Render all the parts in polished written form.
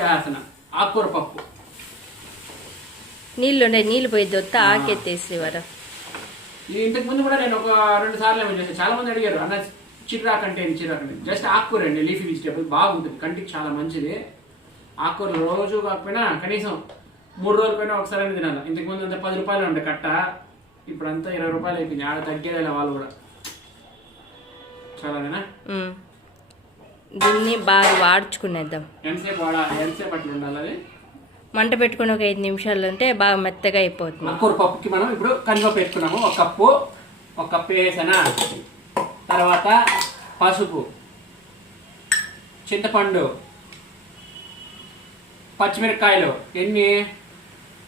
చేస్తున్నా ఆకుకూర పప్పు. నీళ్ళు పోయిద్ది వస్తే ఆకెత్తేసి వారు. ఇంతకు ముందు కూడా నేను ఒక 2 సార్లు ఏమో చేస్తాను. చాలా మంది అడిగారు అన్న చిర్రాకు అంటే జస్ట్ ఆకుకూర అండి, లీఫీ వెజిటేబుల్ బాగుంటుంది, కంటికి చాలా మంచిది. ఆకుకూరలు రోజు కాకపోయినా కనీసం 3 రోజులపైన ఒకసారి అయినా తినాలి. ఇంతకు ముందు అంతా 10 రూపాయలు ఉండే కట్ట, ఇప్పుడు అంతా 20 రూపాయలు అయిపోయింది. ఆడ తగ్గేదేలే వాళ్ళు కూడా. చాలానేనా? దీన్ని బాగా వాడ్చుకునేద్దాం. ఎంతసేపు అట్లా ఉండాలి? అది మంట పెట్టుకుని ఒక 5 నిమిషాలు అంటే బాగా మెత్తగా అయిపోతుంది. ఆకుకూర పప్పుకి మనం ఇప్పుడు కందిపప్పు పెట్టుకున్నాము. ఒక కప్పు వేసానా. తర్వాత పసుపు, చింతపండు, పచ్చిమిరపకాయలు ఎన్ని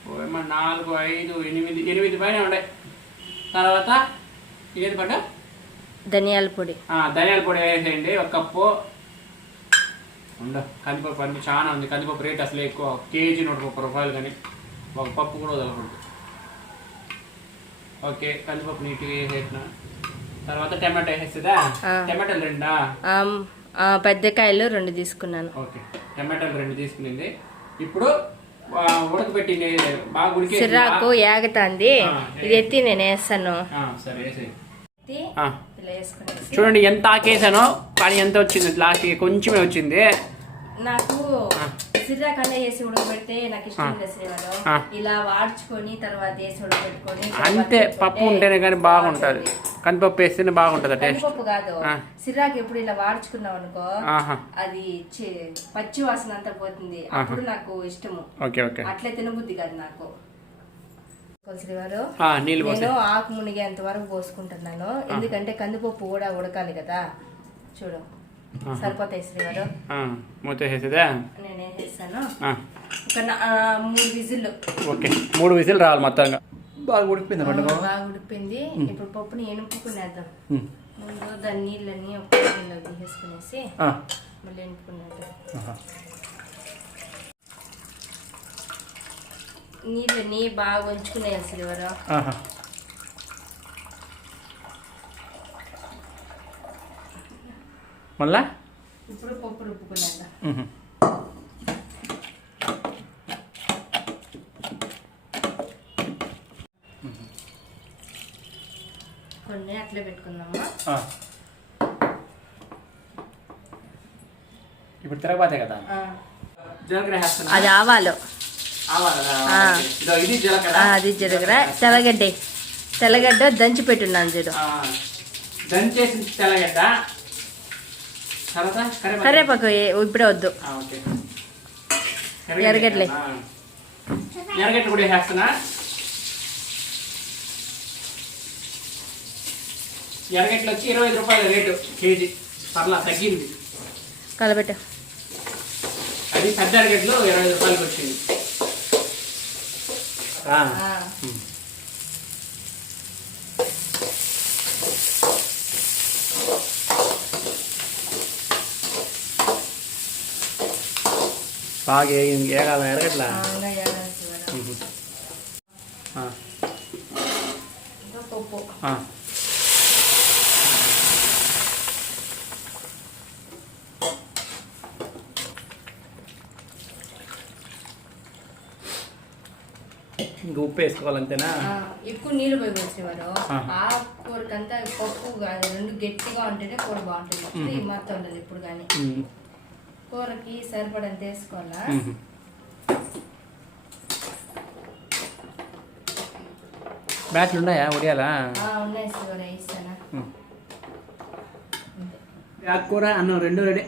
4, 5, 8 పైన ఉన్నాయి. తర్వాత ఇదేది పండు? ధనియాల పొడి. ధనియాల పొడి వేసేయండి 1 కప్పు. కందిపప్పు అన్ని చాలా ఉంది. కందిపప్పు రేట్ అసలు ఎక్కువ, కేజీ 130 రూపాయలు, కానీ 1 పప్పు కూడా వదలకూడదు. ఓకే, కందిపప్పు నీట్గా వేసేసిన తర్వాత టమాటో వేసేదా? టమాటాలు 2 పెద్ద కాయలు 2 తీసుకున్నాను. ఓకే, టమాటాలు 2 తీసుకునింది. ఇప్పుడు ఉడకబెట్టి బాగా ఉడికే సిర్రాకు ఏగతాంది, ఇది ఎత్తి నేను వేస్తాను. సరే వేసి చూడండి ఎంత ఆకేసానో, కానీ ఎంత వచ్చింది లాస్ట్ కొంచెమే వచ్చింది. నాకు సిర్రాకు అన్న వేసి ఉడకబెడితే నాకు ఇష్టం లేదు. ఇలా వాడ్చుకొని తర్వాత వేసి ఉడకబెట్టుకొని అంతే. పప్పు ఉంటేనే కానీ బాగుంటది, కందిపప్పు వేస్తేనే బాగుంటది టేస్ట్. పప్పు కాదు, సిర్రాకు ఎప్పుడు ఇలా వాడ్చుకున్నాం అనుకో అది పచ్చి వాసన అంతా పోతుంది, అప్పుడు నాకు ఇష్టము. అట్లే తినబుద్ధి కాదు నాకు. నేను ఆకు మునిగేంత వరకు పోసుకుంటున్నాను, ఎందుకంటే కందిపప్పు కూడా ఉడకాలి కదా. చూడు సరిపోతాయి శ్రీవారు. నేనేం చేస్తాను, ఒక 3 విజిల్లు. ఓకే, 3 విజిల్ రావాలి మొత్తంగా. బాగా ఉడికిపోయింది. బాగా ఉడికిపోయింది. ఇప్పుడు పప్పుని ఎనుపుకునేద్దాం. ముందు దాని నీళ్ళని ఒక నీళ్ళు తీసేసుకునేసి మళ్ళీ ఎనుపుకునేద్దాం. నీళ్ళని బాగా ఉంచుకునేయాలి శ్రీవారు. మళ్ళా ఇప్పుడు పప్పు రుబ్బుకునేద్దాం. కొన్ని అట్లే పెట్టుకుందామా. ఇప్పుడు తిరగబాతే కదా. అది ఆవాలు, అది జీలకర్ర, తెల్లగడ్డ దంచి పెట్టున్నాను చూడు. కరివేపాకు ఇప్పుడే వద్దు, ఎర్రగడ్డలే. ఎర్రగడ్డ కూడా వేస్తున్నా. ఎర్రగడ్డలు వచ్చి 25 రూపాయల రేటు కేజీ, పర్లా తగ్గింది. కలబెట్ట. అది పెద్ద ఎర్రగడ్డలు 25 రూపాయలకి వచ్చింది. బాగా ఏగాల ఎరగట్లా. ఇంకా ఉప్పు వేసుకోవాలంతేనా? ఎక్కువ నీళ్ళు పోయి వచ్చేవారు. ఆకుకూరకంతా పప్పు 2 గట్టిగా ఉంటేనే కూర బాగుంటుంది. మొత్తం ఉండదు ఇప్పుడు కానీ. కూరకి సరిపడంత వేసుకోవాలా. బ్యాట్లు ఉన్నాయా? ఉడియాలా? ఉన్నాయి సార్, వేస్తానా. ఆకుకూర అన్నం 2 రెడీ.